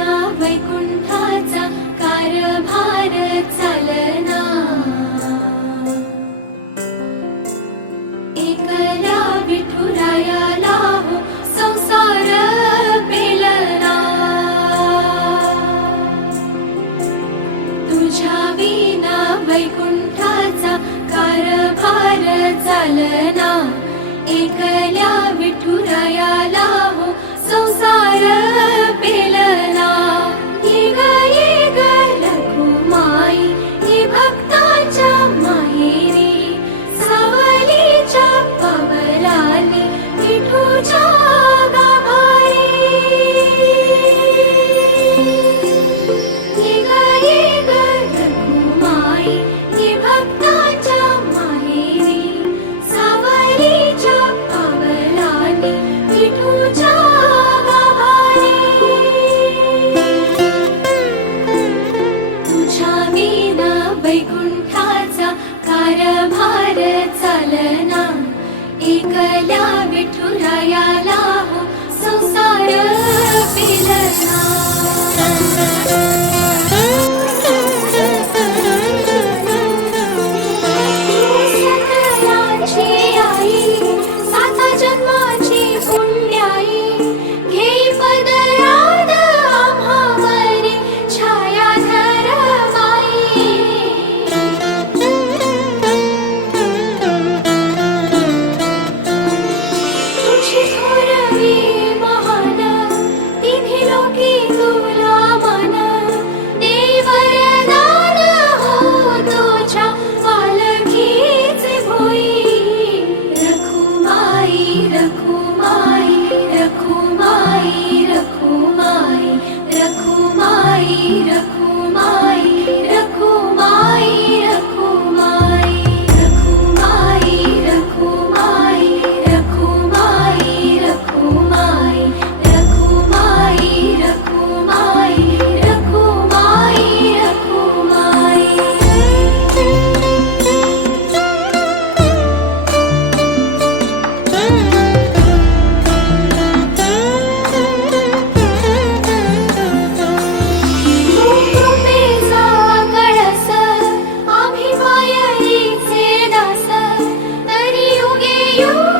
वैकुंठाचा कारभार चालना, एकल्या विठुरायाला हो संसार पेलना, तुझ्या विना वैकुंठाचा कारभार चालना, एकल्या विठुरायाला हो संसार पेलना। ये ग रखुमाई ये भक्ताच्या माहेरी, सावलीच्या पावलांनी विठूच्या गाभारी। ये ग रखुमाई ये भक्ताच्या माहेरी, सावलीच्या पावलांनी विठूच्या गाभारी। तुझ्या विना वैकुंठाचा कारभार चालना, एकल्या विठुरायाला हो संसार पेलना। सकलांची आई साता जन्माची पुण्याई, घेई पदरात आम्हावरी छायाधर माई। तुझी थोरवी महान तिन्ही लोकी तुला मान, देई वरदान हो तुझ्या पालखीचे भोई। रखुमाई रखुमाई रखुमाई रखुमाई रखुमाई रखुमाई रखुमाई रखुमाई रखुमाई रखुमाई रखुमाई रखुमाई रखुमाई रखुमाई रखुमाई रखुमाई। कृपेचा कळस आम्ही मायेचे दास, तरी युगे युग